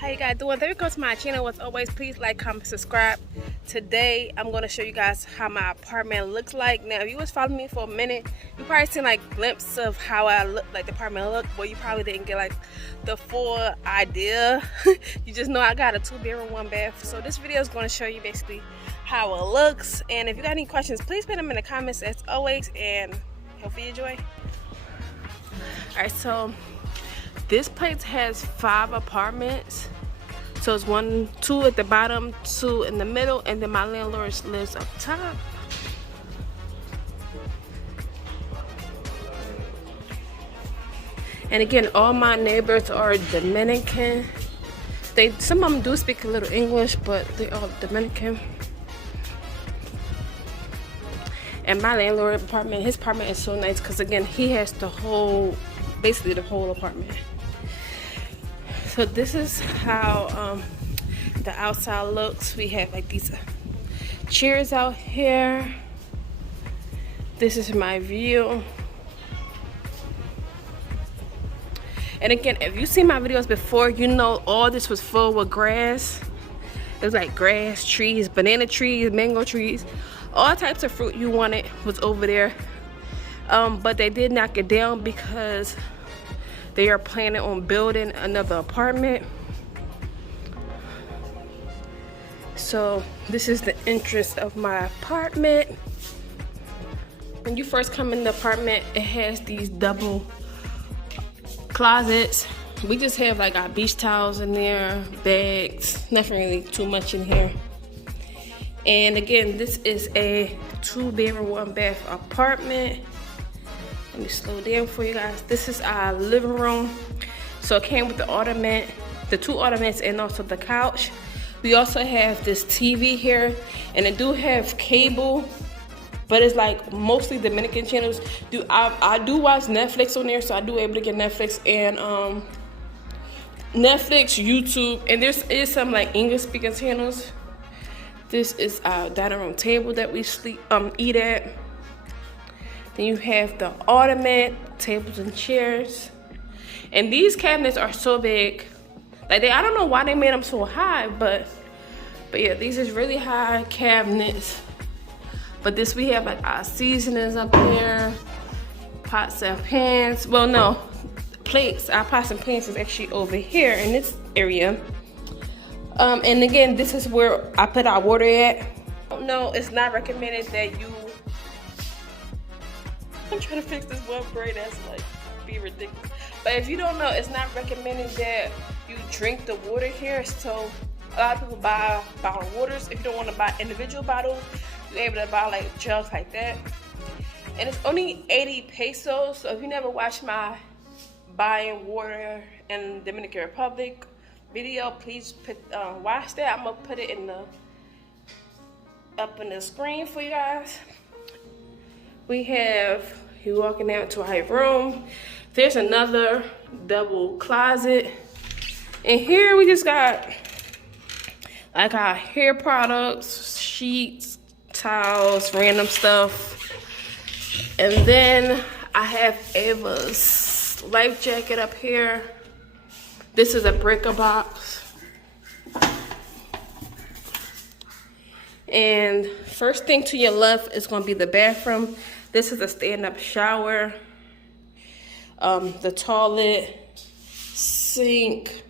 How you guys doing? There goes my channel. As always, please like, comment, subscribe. Today I'm going to show you guys how my apartment looks like. Now if you was following me for a minute, you probably seen like glimpses of how I look, like the apartment look, but you probably didn't get like the full idea. You just know I got a 2-bedroom 1-bath. So this video is going to show you basically how it looks, and if you got any questions, please put them in the comments as always, and hopefully you enjoy. All right, so this place has 5 apartments. So it's 2 at the bottom, 2 in the middle, and then my landlord lives up top. And again, all my neighbors are Dominican. Some of them do speak a little English, but they're all Dominican. And my landlord apartment, his apartment is so nice because again, he has basically the whole apartment. So this is how the outside looks. We have like these chairs out here. This is my view. And again, if you see my videos before, you know all this was full with grass. It was like grass, trees, banana trees, mango trees, all types of fruit you wanted was over there. But they did knock it down because they are planning on building another apartment. So this is the entrance of my apartment. When you first come in the apartment, it has these double closets. We just have like our beach towels in there, bags, nothing really too much in here. And again, this is a 2-bedroom 1-bath apartment. Let me slow down for you guys. This is our living room. So it came with the ottoman, the 2 ottomans, and also the couch. We also have this TV here, and it do have cable, but it's like mostly Dominican channels. I do watch Netflix on there, so I do able to get Netflix and Netflix, YouTube, and there is some like English speaking channels. This is our dining room table that we eat at. Then you have the ottoman, tables and chairs. And these cabinets are so big. Like I don't know why they made them so high, but yeah, these is really high cabinets. But this, we have like our seasonings up here, pots and pans. Well, no, plates. Our pots and pans is actually over here in this area. And again, this is where I put our water at. No, it's not recommended that you. I'm trying to fix this one braid that's like be ridiculous. But if you don't know, it's not recommended that you drink the water here. So a lot of people buy bottled waters. If you don't want to buy individual bottles, you're able to buy like jugs like that. And it's only 80 pesos. So if you never watched my buying water in Dominican Republic video, please watch that. I'm gonna put it up in the screen for you guys. We have you walking out to our room. There's another double closet. And here we just got like our hair products, sheets, towels, random stuff. And then I have Ava's life jacket up here. This is a breaker box. And first thing to your left is gonna be the bathroom. This is a stand-up shower, the toilet, sink.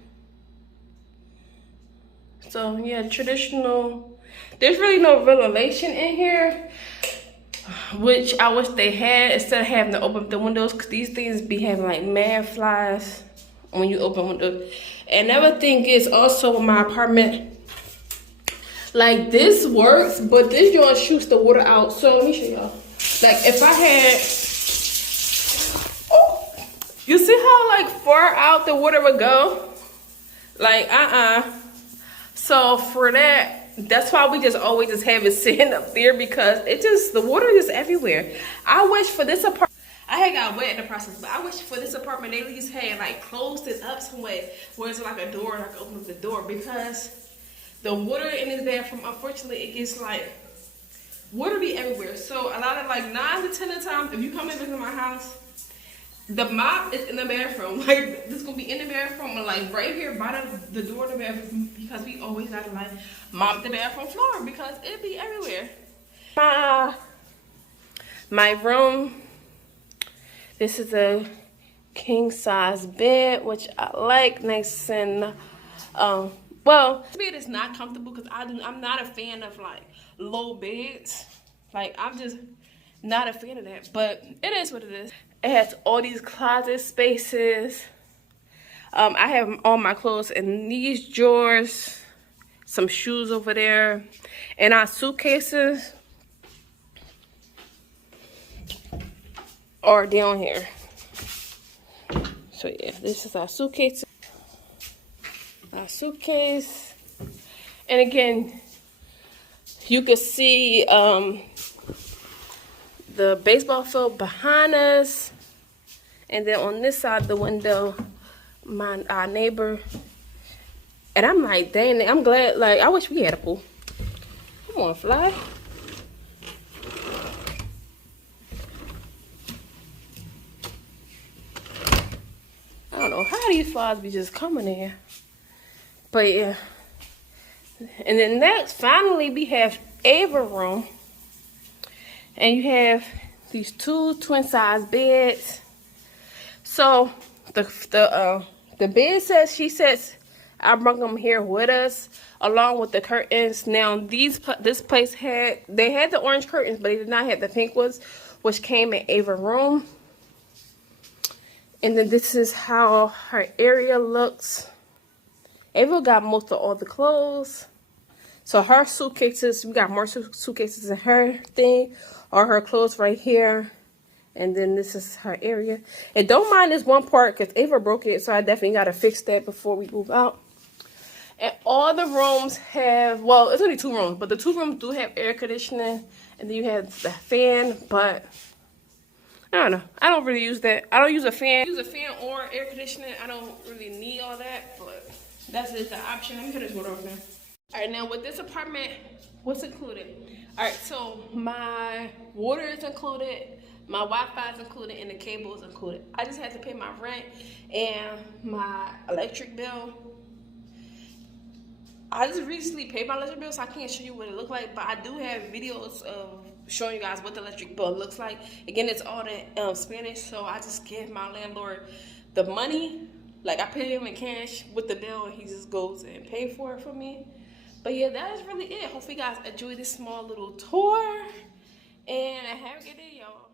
So yeah, traditional. There's really no ventilation in here, which I wish they had instead of having to open up the windows, because these things be having like mad flies when you open windows. And another thing is also in my apartment, like this works, but this joint shoots the water out. So let me show y'all. Like if I had, you see how like far out the water would go? Like So for that's why we just always just have it sitting up there, because the water is everywhere. I wish for this apartment, I had got wet in the process, but I wish for this apartment they at least had like closed it up some way where it's like a door and I can open up the door, because the water in this bathroom, unfortunately, it gets like water be everywhere. So a lot of like 9 to 10 of the time, if you come and visit my house, The mop is in the bathroom. Like, this gonna be in the bathroom, and like right here by the door of the bathroom, because we always gotta like mop the bathroom floor because it be everywhere. My room. This is a king size bed, which I like. Nice and well, this bed is not comfortable because I'm not a fan of like low beds. Like, I'm just not a fan of that, but it is what it is. It has all these closet spaces. I have all my clothes in these drawers, some shoes over there, and our suitcases are down here. So yeah, this is our suitcase. Our suitcase, and again, you can see the baseball field behind us, and then on this side of the window, our neighbor. And I'm like, dang, I'm glad. Like, I wish we had a pool. Come on, fly. I don't know how these flies be just coming in here. But yeah. And then next, finally, we have Ava room. And you have these two twin size beds. So the bed says, she says, I brought them here with us along with the curtains. Now this place had the orange curtains, but they did not have the pink ones, which came in Ava room. And then this is how her area looks. Ava got most of all the clothes. So her suitcases, we got more suitcases in her thing. All her clothes right here. And then this is her area. And don't mind this one part because Ava broke it. So I definitely got to fix that before we move out. And all the rooms have, well, it's only 2 rooms. But the 2 rooms do have air conditioning. And then you have the fan. But I don't know. I don't really use that. I don't use a fan. I use a fan or air conditioning. I don't really need all that. But that's just the option. Let me turn this water off now. All right, now with this apartment, what's included? All right, so my water is included, my Wi-Fi is included, and the cable is included. I just had to pay my rent and my electric bill. I just recently paid my electric bill, so I can't show you what it looked like, but I do have videos of showing you guys what the electric bill looks like. Again, it's all in Spanish, so I just give my landlord the money. Like, I pay him in cash with the bill, and he just goes and pay for it for me. But yeah, that is really it. Hopefully you guys enjoy this small little tour. And have a good day, y'all.